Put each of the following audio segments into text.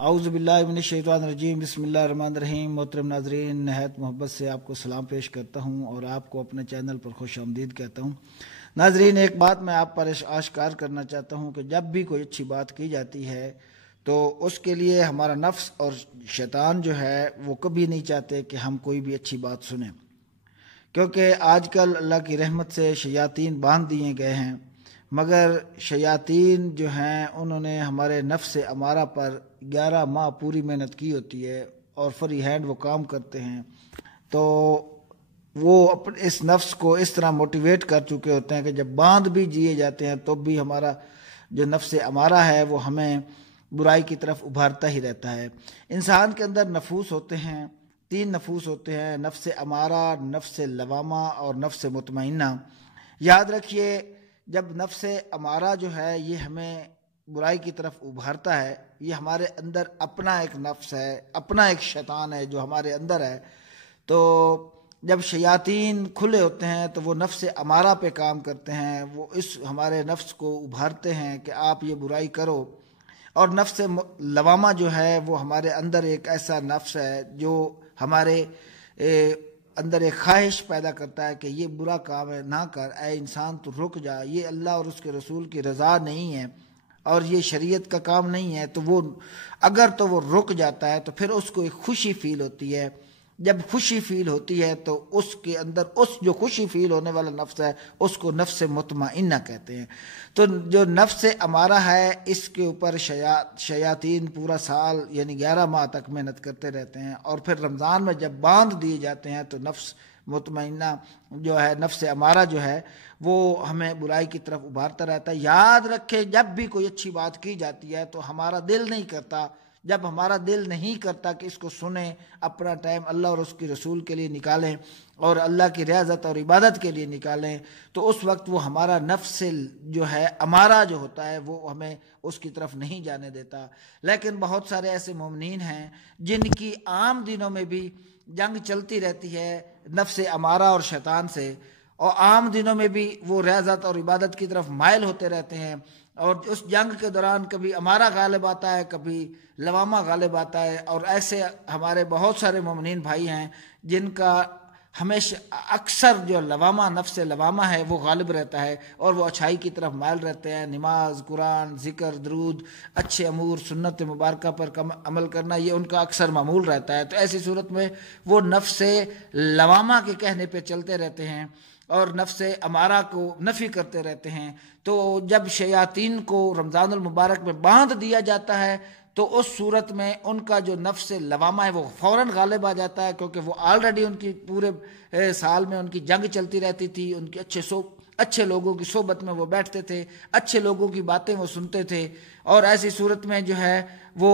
اعوذ باللہ من الشیطان الرجیم، بسم اللہ الرحمن الرحیم۔ محترم ناظرین، نہایت محبت سے آپ کو سلام پیش کرتا ہوں اور آپ کو اپنے چینل پر خوش آمدید کہتا ہوں۔ ناظرین، ایک بات میں آپ پر آشکار کرنا چاہتا ہوں کہ جب بھی کوئی اچھی بات کی جاتی ہے تو اس کے لیے ہمارا نفس اور شیطان جو ہے وہ کبھی نہیں چاہتے کہ ہم کوئی بھی اچھی بات سنیں، کیونکہ آج کل اللہ کی رحمت سے شیاطین باندھ دیے گئے ہیں، مگر شیاطین جو ہیں انہوں نے ہمارے نفس امارہ پر 11 ماہ پوری محنت کی ہوتی ہے اور فری ہینڈ وہ کام کرتے ہیں، تو وہ اپنے اس نفس کو اس طرح موٹیویٹ کر چکے ہوتے ہیں کہ جب باندھ بھی جیے جاتے ہیں تو بھی ہمارا جو نفس امارہ ہے وہ ہمیں برائی کی طرف ابھارتا ہی رہتا ہے۔ انسان کے اندر نفوس ہوتے ہیں، 3 نفوس ہوتے ہیں، نفس امارہ، نفس لوامہ اور نفس مطمئنہ۔ یاد رکھیے، جب نفس امارہ جو ہے یہ ہمیں برائی کی طرف ابھارتا ہے، یہ ہمارے اندر اپنا ایک نفس ہے، اپنا ایک شیطان ہے جو ہمارے اندر ہے، تو جب شیاطین کھلے ہوتے ہیں تو وہ نفس امارہ پہ کام کرتے ہیں، وہ اس ہمارے نفس کو ابھارتے ہیں کہ آپ یہ برائی کرو۔ اور نفس لوامہ جو ہے وہ ہمارے اندر ایک ایسا نفس ہے جو ہمارے اندر ایک خواہش پیدا کرتا ہے کہ یہ برا کام ہے، نہ کر، اے انسان تو رک جا، یہ اللہ اور اس کے رسول کی رضا نہیں ہے اور یہ شریعت کا کام نہیں ہے، تو وہ اگر تو وہ رک جاتا ہے تو پھر اس کو ایک خوشی فیل ہوتی ہے۔ جب خوشی فیل ہوتی ہے تو اس کے اندر اس جو خوشی فیل ہونے والا نفس ہے اس کو نفس مطمئنہ کہتے ہیں۔ تو جو نفس امارہ ہے اس کے اوپر شیاطین پورا سال یعنی 11 ماہ تک محنت کرتے رہتے ہیں، اور پھر رمضان میں جب باندھ دیے جاتے ہیں تو نفس مطمئنہ جو ہے، نفس امارہ جو ہے وہ ہمیں برائی کی طرف ابھارتا رہتا ہے۔ یاد رکھے، جب بھی کوئی اچھی بات کی جاتی ہے تو ہمارا دل نہیں کرتا، جب ہمارا دل نہیں کرتا کہ اس کو سنیں، اپنا ٹائم اللہ اور اس کی رسول کے لیے نکالیں اور اللہ کی ریاضت اور عبادت کے لیے نکالیں، تو اس وقت وہ ہمارا نفس جو ہے امارہ جو ہوتا ہے وہ ہمیں اس کی طرف نہیں جانے دیتا۔ لیکن بہت سارے ایسے مومنین ہیں جن کی عام دنوں میں بھی جنگ چلتی رہتی ہے نفس امارہ اور شیطان سے، اور عام دنوں میں بھی وہ ریاضت اور عبادت کی طرف مائل ہوتے رہتے ہیں، اور اس جنگ کے دوران کبھی امارہ غالب آتا ہے، کبھی لوامہ غالب آتا ہے، اور ایسے ہمارے بہت سارے مومنین بھائی ہیں جن کا ہمیشہ اکثر جو لوامہ، نفس لوامہ ہے وہ غالب رہتا ہے اور وہ اچھائی کی طرف مائل رہتے ہیں۔ نماز، قرآن، ذکر، درود، اچھے امور، سنت مبارکہ پر عمل کرنا، یہ ان کا اکثر معمول رہتا ہے۔ تو ایسی صورت میں وہ نفس لوامہ کے کہنے پہ چلتے رہتے ہیں اور نفس امارہ کو نفی کرتے رہتے ہیں۔ تو جب شیاطین کو رمضان المبارک میں باندھ دیا جاتا ہے تو اس صورت میں ان کا جو نفس لوامہ ہے وہ فوراً غالب آ جاتا ہے، کیونکہ وہ آلریڈی ان کی پورے سال میں ان کی جنگ چلتی رہتی تھی، ان کے اچھے لوگوں کی صحبت میں وہ بیٹھتے تھے، اچھے لوگوں کی باتیں وہ سنتے تھے، اور ایسی صورت میں جو ہے وہ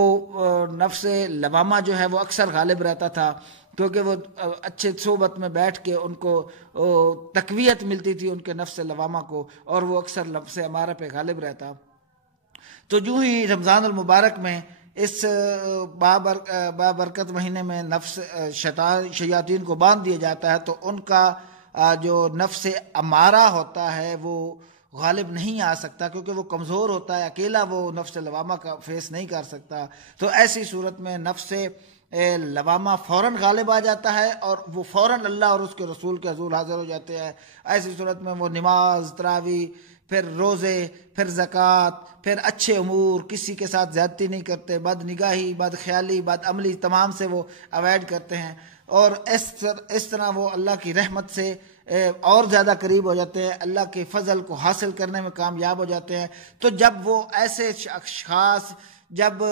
نفس لوامہ جو ہے وہ اکثر غالب رہتا تھا، کیونکہ وہ اچھے صحبت میں بیٹھ کے ان کو تقویت ملتی تھی ان کے نفس لوامہ کو، اور وہ اکثر نفس امارہ پہ غالب رہتا۔ تو جو ہی رمضان المبارک میں اس بابرکت مہینے میں نفس شیاطین کو باندھ دیا جاتا ہے تو ان کا جو نفس امارہ ہوتا ہے وہ غالب نہیں آ سکتا، کیونکہ وہ کمزور ہوتا ہے، اکیلا وہ نفس لوامہ کا فیس نہیں کر سکتا۔ تو ایسی صورت میں نفس لوامہ فوراً غالب آ جاتا ہے اور وہ فوراً اللہ اور اس کے رسول کے حضور حاضر ہو جاتے ہیں۔ ایسی صورت میں وہ نماز، تراویح، پھر روزے، پھر زکوٰۃ، پھر اچھے امور، کسی کے ساتھ زیادتی نہیں کرتے، بد نگاہی، بد خیالی، بد عملی تمام سے وہ اوائڈ کرتے ہیں، اور اس طرح وہ اللہ کی رحمت سے اور زیادہ قریب ہو جاتے ہیں، اللہ کے فضل کو حاصل کرنے میں کامیاب ہو جاتے ہیں۔ تو جب وہ ایسے اشخاص، جب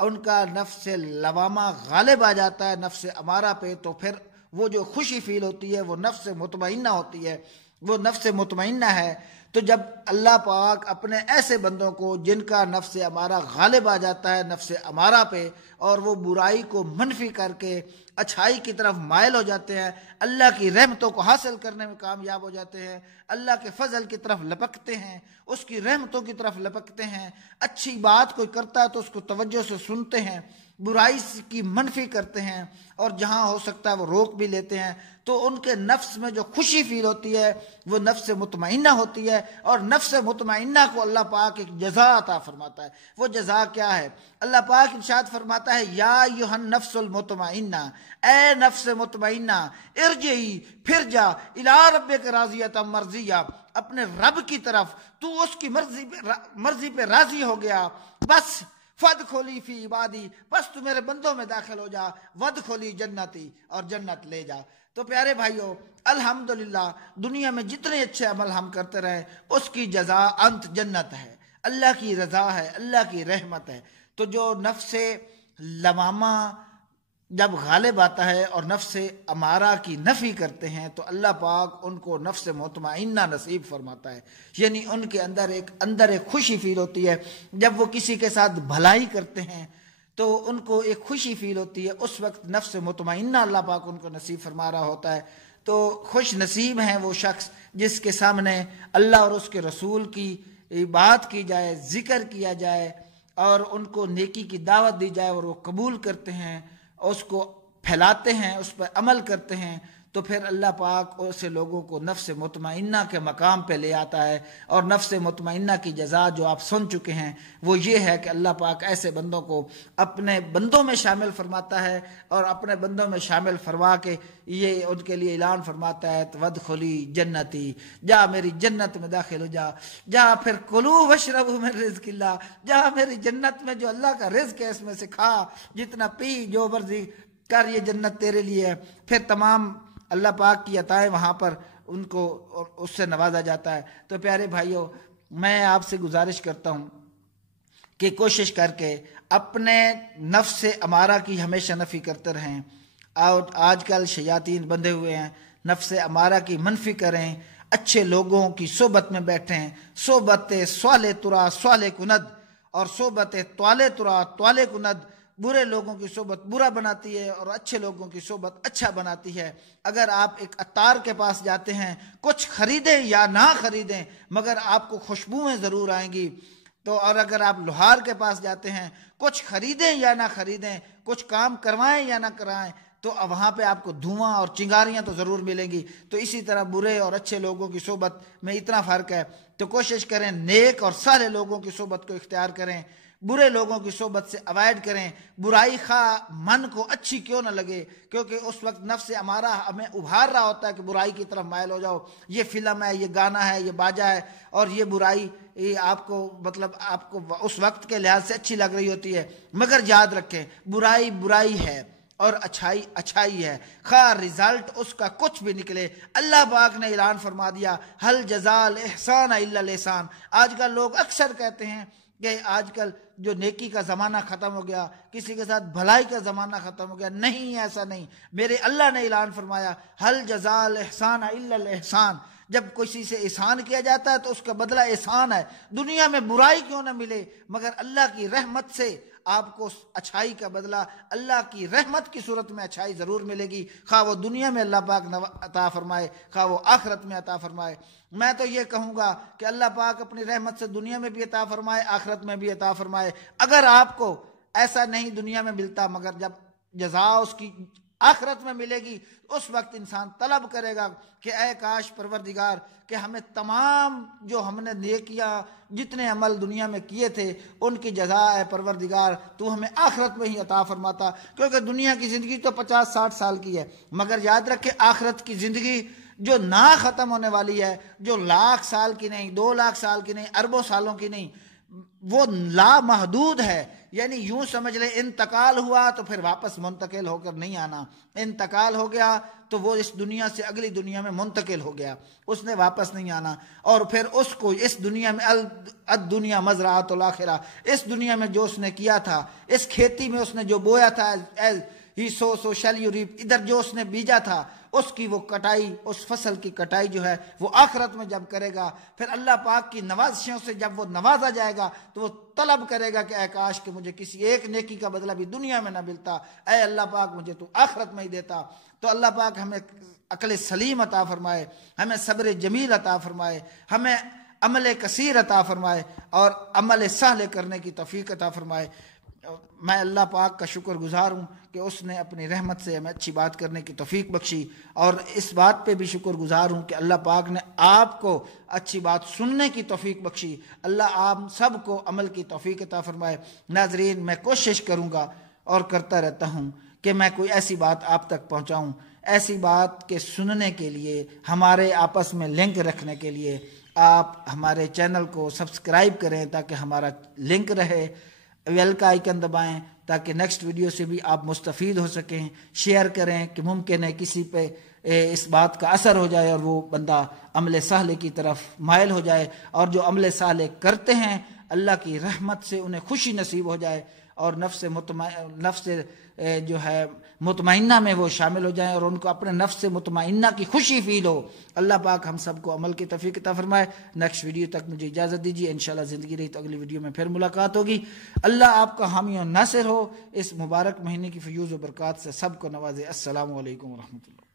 ان کا نفس لوامہ غالب آ جاتا ہے نفس امارہ پہ، تو پھر وہ جو خوشی فیل ہوتی ہے وہ نفس مطمئنہ ہوتی ہے، وہ نفس مطمئنہ ہے۔ تو جب اللہ پاک اپنے ایسے بندوں کو جن کا نفس امارہ غالب آ جاتا ہے نفس امارہ پہ، اور وہ برائی کو منفی کر کے اچھائی کی طرف مائل ہو جاتے ہیں، اللہ کی رحمتوں کو حاصل کرنے میں کامیاب ہو جاتے ہیں، اللہ کے فضل کی طرف لپکتے ہیں، اس کی رحمتوں کی طرف لپکتے ہیں، اچھی بات کوئی کرتا ہے تو اس کو توجہ سے سنتے ہیں، برائی کی منفی کرتے ہیں، اور جہاں ہو سکتا ہے وہ روک بھی لیتے ہیں، تو ان کے نفس میں جو خوشی فیل ہوتی ہے وہ نفس مطمئنہ ہوتی ہے، اور نفس مطمئنہ کو اللہ پاک ایک جزا عطا فرماتا ہے۔ وہ جزا کیا ہے؟ اللہ پاک ارشاد فرماتا ہے یا ایھا النفس المطمئنہ، اے نفس مطمئنہ، ارجعی، پھر جا، الی ربک راضیۃ مرضیہ، اپنے رب کی طرف، تو اس کی مرضی پہ راضی ہو گیا، بس فادخلی فی عبادی، بس تو میرے بندوں میں داخل ہو جا، وادخلی جنتی، اور جنت لے جا۔ تو پیارے بھائیو، الحمدللہ دنیا میں جتنے اچھے عمل ہم کرتے رہے اس کی جزا انت جنت ہے، اللہ کی رضا ہے، اللہ کی رحمت ہے۔ تو جو نفس لوامہ جب غالب آتا ہے اور نفس امارہ کی نفی کرتے ہیں تو اللہ پاک ان کو نفس مطمئنہ نصیب فرماتا ہے، یعنی ان کے اندر ایک خوشی فیل ہوتی ہے۔ جب وہ کسی کے ساتھ بھلائی کرتے ہیں تو ان کو ایک خوشی فیل ہوتی ہے، اس وقت نفس مطمئنہ اللہ پاک ان کو نصیب فرما رہا ہوتا ہے۔ تو خوش نصیب ہیں وہ شخص جس کے سامنے اللہ اور اس کے رسول کی بات کی جائے، ذکر کیا جائے، اور ان کو نیکی کی دعوت دی جائے اور وہ قبول کرتے ہیں، اس کو پھیلاتے ہیں، اس پر عمل کرتے ہیں، تو پھر اللہ پاک اسے لوگوں کو نفس مطمئنہ کے مقام پہ لے آتا ہے۔ اور نفس مطمئنہ کی جزا جو آپ سن چکے ہیں وہ یہ ہے کہ اللہ پاک ایسے بندوں کو اپنے بندوں میں شامل فرماتا ہے، اور اپنے بندوں میں شامل فرما کے یہ ان کے لیے اعلان فرماتا ہے وادخلی جنتی، جا میری جنت میں داخل ہو جا، جا پھر کلوا واشربوا من رزق اللہ، جا میری جنت میں جو اللہ کا رزق ہے اس میں سے کھا، جتنا پی، جو مرضی کر، یہ جنت تیرے لیے ہے۔ پھر تمام اللہ پاک کی عطائیں وہاں پر ان کو اس سے نوازا جاتا ہے۔ تو پیارے بھائیوں، میں آپ سے گزارش کرتا ہوں کہ کوشش کر کے اپنے نفس امارہ کی ہمیشہ نفی کرتے رہیں۔ آج کل شیاطین بندھے ہوئے ہیں، نفس امارہ کی منفی کریں، اچھے لوگوں کی صحبت میں بیٹھیں، صحبت صالح ترا صالح کند، اور صحبت طالع ترا طالع کند۔ برے لوگوں کی صحبت برا بناتی ہے اور اچھے لوگوں کی صحبت اچھا بناتی ہے۔ اگر آپ ایک عطار کے پاس جاتے ہیں، کچھ خریدیں یا نہ خریدیں مگر آپ کو خوشبوئیں ضرور آئیں گی، تو اور اگر آپ لوہار کے پاس جاتے ہیں، کچھ خریدیں یا نہ خریدیں، کچھ کام کروائیں یا نہ کرائیں، تو وہاں پہ آپ کو دھواں اور چنگاریاں تو ضرور ملیں گی۔ تو اسی طرح برے اور اچھے لوگوں کی صحبت میں اتنا فرق ہے، تو کوشش کریں نیک اور صالح لوگوں کی صحبت کو اختیار کریں، برے لوگوں کی صحبت سے اوائڈ کریں۔ برائی خواہ من کو اچھی کیوں نہ لگے، کیونکہ اس وقت نفس ہمارا ہمیں ابھار رہا ہوتا ہے کہ برائی کی طرف مائل ہو جاؤ، یہ فلم ہے، یہ گانا ہے، یہ باجا ہے، اور یہ برائی آپ کو اس وقت کے لحاظ سے اچھی لگ رہی ہوتی ہے، مگر یاد رکھیں برائی برائی ہے اور اچھائی اچھائی ہے، خواہ رزلٹ اس کا کچھ بھی نکلے۔ اللہ پاک نے اعلان فرما دیا ہل جزاء الاحسان الا الاحسان۔ آج کل لوگ اکثر کہتے ہیں کہ آج کل جو نیکی کا زمانہ ختم ہو گیا، کسی کے ساتھ بھلائی کا زمانہ ختم ہو گیا، نہیں، ایسا نہیں۔ میرے اللہ نے اعلان فرمایا ہل جزاء الاحسان الا الاحسان۔ جب کسی سے احسان کیا جاتا ہے تو اس کا بدلہ احسان ہے، دنیا میں برائی کیوں نہ ملے مگر اللہ کی رحمت سے آپ کو اچھائی کا بدلہ اللہ کی رحمت کی صورت میں اچھائی ضرور ملے گی، خواہ وہ دنیا میں اللہ پاک عطا فرمائے، خواہ وہ آخرت میں عطا فرمائے۔ میں تو یہ کہوں گا کہ اللہ پاک اپنی رحمت سے دنیا میں بھی عطا فرمائے، آخرت میں بھی عطا فرمائے۔ اگر آپ کو ایسا نہیں دنیا میں ملتا مگر جب جزا اس کی آخرت میں ملے گی، اس وقت انسان طلب کرے گا کہ اے کاش پروردگار کہ ہمیں تمام جو ہم نے نیکیاں جتنے عمل دنیا میں کیے تھے ان کی جزا اے پروردگار تو ہمیں آخرت میں ہی عطا فرماتا، کیونکہ دنیا کی زندگی تو 50-60 سال کی ہے، مگر یاد رکھے آخرت کی زندگی جو نہ ختم ہونے والی ہے، جو 1,00,000 سال کی نہیں، 2,00,000 سال کی نہیں، اربوں سالوں کی نہیں، وہ لامحدود ہے۔ یعنی یوں سمجھ لیں انتقال ہوا تو پھر واپس منتقل ہو کر نہیں آنا، انتقال ہو گیا تو وہ اس دنیا سے اگلی دنیا میں منتقل ہو گیا، اس نے واپس نہیں آنا۔ اور پھر اس کو اس دنیا میں الدنیا مزرعۃ الاخرہ، اس دنیا میں جو اس نے کیا تھا، اس کھیتی میں اس نے جو بویا تھا، ہی سو شیل یو ریپ، ادھر جو اس نے بیجا تھا اس کی وہ کٹائی، اس فصل کی کٹائی جو ہے وہ آخرت میں جب کرے گا، پھر اللہ پاک کی نوازشوں سے جب وہ نوازا جائے گا تو وہ طلب کرے گا کہ اے کاش کہ مجھے کسی ایک نیکی کا بدلہ بھی دنیا میں نہ ملتا، اے اللہ پاک مجھے تو آخرت میں ہی دیتا۔ تو اللہ پاک ہمیں عقل سلیم عطا فرمائے، ہمیں صبر جمیل عطا فرمائے، ہمیں عمل کثیر عطا فرمائے اور عمل صالح کرنے کی توفیق عطا فرمائے۔ میں اللہ پاک کا شکر گزار ہوں کہ اس نے اپنی رحمت سے ہمیں اچھی بات کرنے کی توفیق بخشی، اور اس بات پہ بھی شکر گزار ہوں کہ اللہ پاک نے آپ کو اچھی بات سننے کی توفیق بخشی۔ اللہ آپ سب کو عمل کی توفیق عطا فرمائے۔ ناظرین، میں کوشش کروں گا اور کرتا رہتا ہوں کہ میں کوئی ایسی بات آپ تک پہنچاؤں، ایسی بات کے سننے کے لیے، ہمارے آپس میں لنک رکھنے کے لیے آپ ہمارے چینل کو سبسکرائب کریں تاکہ ہمارا لنک رہے، بیل کا آئیکن دبائیں تاکہ نیکسٹ ویڈیو سے بھی آپ مستفید ہو سکیں، شیئر کریں کہ ممکن ہے کسی پہ اس بات کا اثر ہو جائے اور وہ بندہ عمل صالح کی طرف مائل ہو جائے، اور جو عمل صالح کرتے ہیں اللہ کی رحمت سے انہیں خوشی نصیب ہو جائے اور نفس جو ہے مطمئنہ میں وہ شامل ہو جائیں اور ان کو اپنے نفس مطمئنہ کی خوشی فیل ہو۔ اللہ پاک ہم سب کو عمل کی توفیق عطا فرمائے۔ نیکسٹ ویڈیو تک مجھے اجازت دیجیے، انشاءاللہ زندگی رہی تو اگلی ویڈیو میں پھر ملاقات ہوگی۔ اللہ آپ کا حامی و ناصر ہو، اس مبارک مہینے کی فیوز و برکات سے سب کو نوازے۔ السلام علیکم ورحمۃ اللہ۔